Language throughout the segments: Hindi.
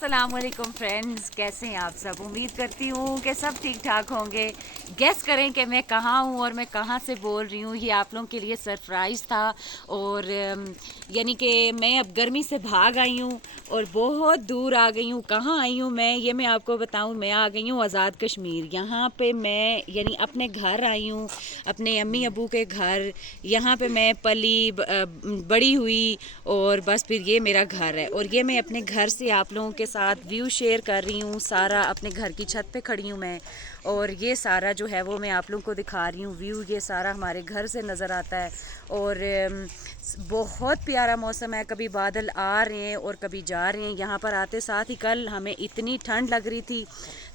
अस्सलामुअलैकुम फ्रेंड्स, कैसे हैं आप सब। उम्मीद करती हूँ कि सब ठीक ठाक होंगे। गेस करें कि मैं कहाँ हूँ और मैं कहाँ से बोल रही हूँ। ये आप लोगों के लिए सरप्राइज़ था। और यानी कि मैं अब गर्मी से भाग आई हूँ और बहुत दूर आ गई हूँ। कहाँ आई हूँ मैं आपको बताऊँ। मैं आ गई हूँ आज़ाद कश्मीर। यहाँ पे मैं यानी अपने घर आई हूँ, अपने अम्मी अबू के घर। यहाँ पे मैं पली बड़ी हुई और बस फिर ये मेरा घर है। और ये मैं अपने घर से आप लोगों के साथ व्यू शेयर कर रही हूँ। सारा अपने घर की छत पे खड़ी हूँ मैं, और ये सारा जो है वो मैं आप लोगों को दिखा रही हूँ व्यू। ये सारा हमारे घर से नज़र आता है और बहुत प्यारा मौसम है। कभी बादल आ रहे हैं और कभी जा रहे हैं। यहाँ पर आते साथ ही कल हमें इतनी ठंड लग रही थी,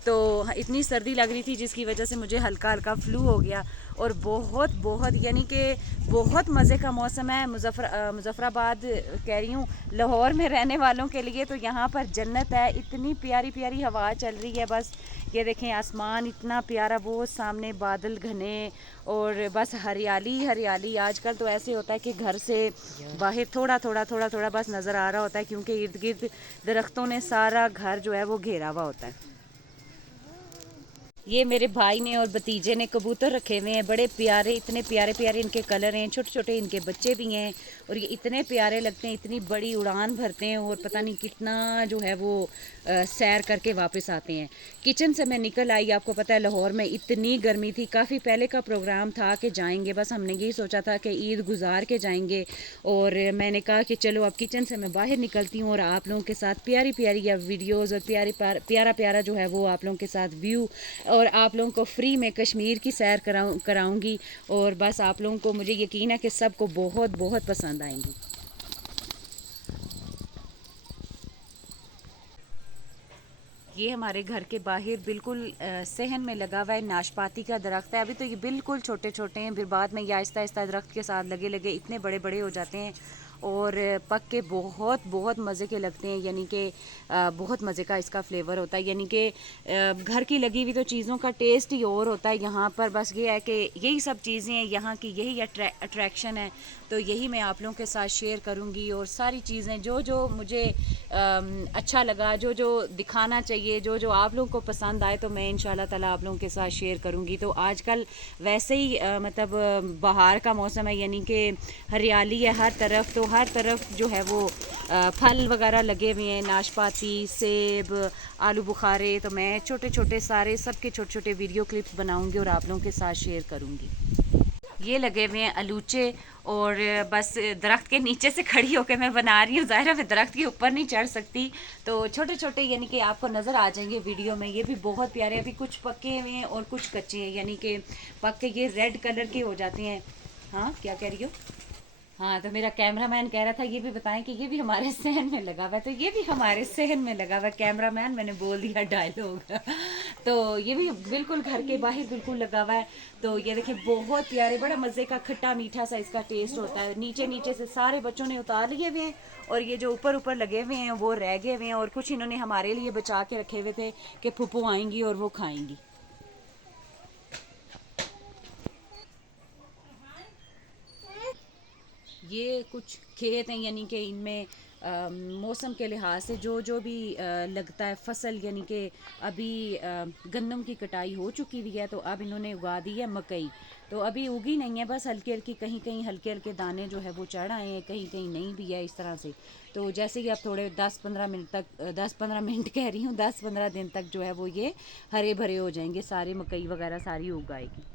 तो इतनी सर्दी लग रही थी जिसकी वजह से मुझे हल्का हल्का फ्लू हो गया। और बहुत बहुत यानी कि बहुत मज़े का मौसम है। मुजफ़्फ़राबाद कह रही हूँ, लाहौर में रहने वालों के लिए तो यहाँ पर जन्नत है। इतनी प्यारी प्यारी हवा चल रही है। बस ये देखें, आसमान इतना प्यारा, वो सामने बादल घने और बस हरियाली हरियाली। आजकल तो ऐसे होता है कि घर से बाहर थोड़ा थोड़ा थोड़ा थोड़ा बस नज़र आ रहा होता है, क्योंकि इर्द गिर्द दरख्तों ने सारा घर जो है वो घेरा हुआ होता है। ये मेरे भाई ने और भतीजे ने कबूतर रखे हुए हैं, बड़े प्यारे, इतने प्यारे प्यारे इनके कलर हैं। छोटे छोटे इनके बच्चे भी हैं और ये इतने प्यारे लगते हैं, इतनी बड़ी उड़ान भरते हैं और पता नहीं कितना जो है वो सैर करके वापस आते हैं। किचन से मैं निकल आई, आपको पता है लाहौर में इतनी गर्मी थी। काफ़ी पहले का प्रोग्राम था कि जाएंगे, बस हमने यही सोचा था कि ईद गुजार के जाएंगे। और मैंने कहा कि चलो अब किचन से मैं बाहर निकलती हूँ और आप लोगों के साथ प्यारी प्यारी या वीडियोज़ और प्यारा प्यारा जो है वो आप लोगों के साथ व्यू और आप लोगों को फ्री में कश्मीर की सैर कराऊंगी। और बस आप लोगों को, मुझे यकीन है कि सबको बहुत बहुत पसंद आएंगी। ये हमारे घर के बाहर बिल्कुल सहन में लगा हुआ है, नाशपाती का दरख्त है। अभी तो ये बिल्कुल छोटे छोटे हैं, फिर बाद में ये आहिस्ता आहिस्ता दरख्त के साथ लगे लगे इतने बड़े बड़े हो जाते हैं और पक के बहुत बहुत मज़े के लगते हैं। यानी कि बहुत मज़े का इसका फ्लेवर होता है। यानी कि घर की लगी हुई तो चीज़ों का टेस्ट ही और होता है। यहाँ पर बस ये है कि यही सब चीज़ें हैं यहाँ की, यही अट्रैक्शन है। तो यही मैं आप लोगों के साथ शेयर करूँगी और सारी चीज़ें जो जो मुझे अच्छा लगा, जो जो दिखाना चाहिए, जो जो आप लोगों को पसंद आए, तो मैं इंशाल्लाह ताला आप लोगों के साथ शेयर करूँगी। तो आजकल वैसे ही मतलब बाहर का मौसम है, यानी कि हरियाली है हर तरफ। तो हर तरफ जो है वो फल वगैरह लगे हुए हैं, नाशपाती, सेब, आलू बुखारे। तो मैं छोटे छोटे सारे सबके छोटे छोटे वीडियो क्लिप्स बनाऊँगी और आप लोगों के साथ शेयर करूँगी। ये लगे हुए हैं अलूचे और बस दरख्त के नीचे से खड़ी होकर मैं बना रही हूँ। ज़ाहिर है मैं दरख्त के ऊपर नहीं चढ़ सकती, तो छोटे छोटे यानी कि आपको नज़र आ जाएंगे वीडियो में। ये भी बहुत प्यारे, अभी कुछ पके हुए हैं और कुछ कच्चे हैं, यानी कि पक के ये रेड कलर के हो जाते हैं। हाँ, क्या कह रही हो। हाँ, तो मेरा कैमरामैन कह रहा था ये भी बताएं कि ये भी हमारे सहन में लगा हुआ है। तो ये भी हमारे सहन में लगा हुआ है कैमरामैन, मैंने बोल दिया डायलॉग। तो ये भी बिल्कुल घर के बाहर बिल्कुल लगा हुआ है। तो ये देखिए, बहुत प्यारे, बड़ा मज़े का खट्टा मीठा सा इसका टेस्ट होता है। नीचे नीचे से सारे बच्चों ने उतार लिए हुए हैं और ये जो ऊपर ऊपर लगे हुए हैं वो रह गए हुए हैं, और कुछ इन्होंने हमारे लिए बचा के रखे हुए थे कि फूफू आएंगी और वो खाएंगी। ये कुछ खेत हैं, यानी कि इनमें मौसम के लिहाज से जो जो भी लगता है फसल, यानी कि अभी गंदम की कटाई हो चुकी हुई है, तो अब इन्होंने उगा दी है मकई। तो अभी उगी नहीं है, बस हल्की हल्की कहीं कहीं हल्के हल्के दाने जो है वो चढ़ आए हैं, कहीं कहीं नहीं भी है, इस तरह से। तो जैसे कि अब थोड़े 10-15 मिनट तक 10-15 मिनट कह रही हूँ, 10-15 दिन तक जो है वो ये हरे भरे हो जाएंगे, सारे मकई वगैरह सारी उग आएगी।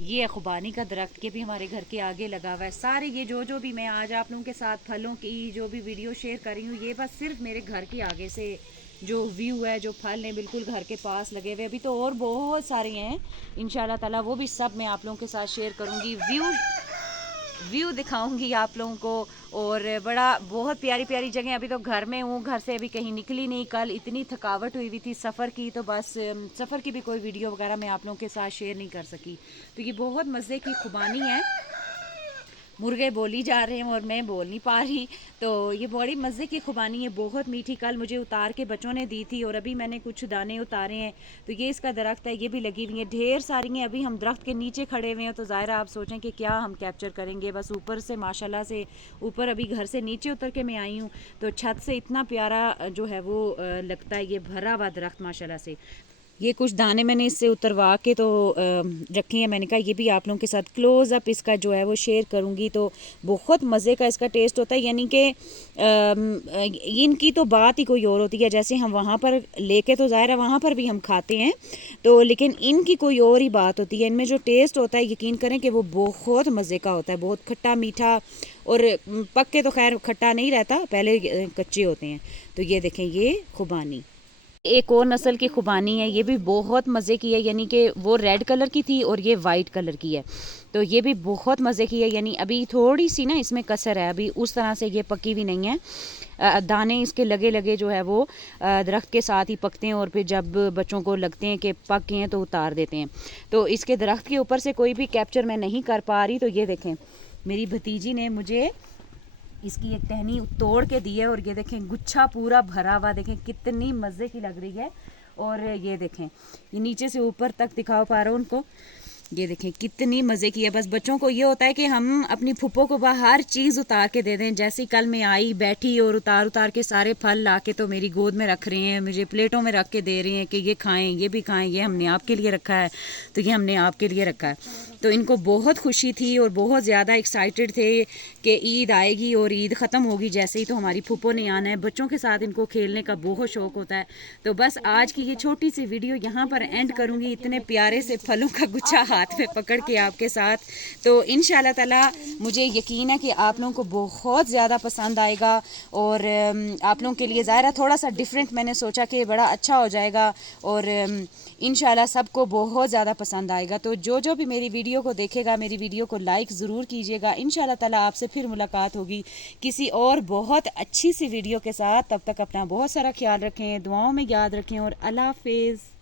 ये खुबानी का दरख्त, ये भी हमारे घर के आगे लगा हुआ है। सारे ये जो जो भी मैं आज आप लोगों के साथ फलों की जो भी वीडियो शेयर कर रही हूँ, ये बस सिर्फ मेरे घर के आगे से जो व्यू है, जो फल हैं बिल्कुल घर के पास लगे हुए। अभी तो और बहुत सारे हैं, इंशाल्लाह ताला वो भी सब मैं आप लोगों के साथ शेयर करूँगी। व्यू दिखाऊंगी आप लोगों को। और बड़ा बहुत प्यारी प्यारी जगह। अभी तो घर में हूँ, घर से अभी कहीं निकली नहीं। कल इतनी थकावट हुई हुई थी सफ़र की, तो बस सफ़र की भी कोई वीडियो वगैरह मैं आप लोगों के साथ शेयर नहीं कर सकी। तो ये बहुत मज़े की खुबानी है। मुर्गे बोली जा रहे हैं और मैं बोल नहीं पा रही। तो ये बड़ी मज़े की खुबानी है, बहुत मीठी। कल मुझे उतार के बच्चों ने दी थी और अभी मैंने कुछ दाने उतारे हैं। तो ये इसका दरख्त है, ये भी लगी हुई है ढेर सारी हैं। अभी हम दरख्त के नीचे खड़े हुए हैं तो ज़ाहिर आप सोचें कि क्या हम कैप्चर करेंगे। बस ऊपर से माशाल्लाह से, ऊपर अभी घर से नीचे उतर के मैं आई हूँ तो छत से इतना प्यारा जो है वो लगता है, ये भरा हुआ दरख्त माशाल्लाह से। ये कुछ दाने मैंने इससे उतरवा के तो रखे हैं। मैंने कहा ये भी आप लोगों के साथ क्लोज़ अप इसका जो है वो शेयर करूँगी। तो बहुत मज़े का इसका टेस्ट होता है, यानी कि इनकी तो बात ही कोई और होती है। जैसे हम वहाँ पर लेके तो ज़ाहिर है वहाँ पर भी हम खाते हैं, तो लेकिन इनकी कोई और ही बात होती है। इनमें जो टेस्ट होता है यकीन करें कि वो बहुत मज़े का होता है, बहुत खट्टा मीठा। और पक के तो खैर खट्टा नहीं रहता, पहले कच्चे होते हैं। तो ये देखें ये खुबानी एक और नस्ल की खुबानी है, ये भी बहुत मज़े की है। यानी कि वो रेड कलर की थी और ये वाइट कलर की है। तो ये भी बहुत मज़े की है। यानी अभी थोड़ी सी ना इसमें कसर है, अभी उस तरह से ये पकी भी नहीं है। दाने इसके लगे लगे जो है वो दरख्त के साथ ही पकते हैं और फिर जब बच्चों को लगते हैं कि पक गए हैं तो उतार देते हैं। तो इसके दरख्त के ऊपर से कोई भी कैप्चर मैं नहीं कर पा रही। तो ये देखें मेरी भतीजी ने मुझे इसकी एक टहनी तोड़ के दी है और ये देखें गुच्छा पूरा भरा हुआ, देखें कितनी मज़े की लग रही है। और ये देखें ये नीचे से ऊपर तक दिखा पा रहा हूँ उनको, ये देखें कितनी मज़े की है। बस बच्चों को ये होता है कि हम अपनी फूफो को बाहर चीज़ उतार के दे दें। जैसे ही कल मैं आई बैठी और उतार उतार के सारे फल ला के तो मेरी गोद में रख रहे हैं, मुझे प्लेटों में रख के दे रहे हैं कि ये खाएं, ये भी खाएं, ये हमने आपके लिए रखा है, तो ये हमने आपके लिए रखा है। तो इनको बहुत खुशी थी और बहुत ज़्यादा एक्साइटेड थे कि ईद आएगी और ईद ख़त्म होगी जैसे ही तो हमारी फूफो ने आना है। बच्चों के साथ इनको खेलने का बहुत शौक़ होता है। तो बस आज की ये छोटी सी वीडियो यहाँ पर एंड करूँगी, इतने प्यारे से फलों का गुच्छा हाथ में पकड़ के आपके साथ। तो इंशाल्लाह ताला मुझे यकीन है कि आप लोगों को बहुत ज़्यादा पसंद आएगा। और आप लोगों के लिए ज़ाहिर थोड़ा सा डिफरेंट मैंने सोचा कि बड़ा अच्छा हो जाएगा और इंशाल्लाह सबको बहुत ज़्यादा पसंद आएगा। तो जो भी मेरी वीडियो को देखेगा मेरी वीडियो को लाइक ज़रूर कीजिएगा। इंशाल्लाह ताला आपसे फिर मुलाकात होगी किसी और बहुत अच्छी सी वीडियो के साथ। तब तक अपना बहुत सारा ख्याल रखें, दुआओं में याद रखें और अल्लाह हाफिज़।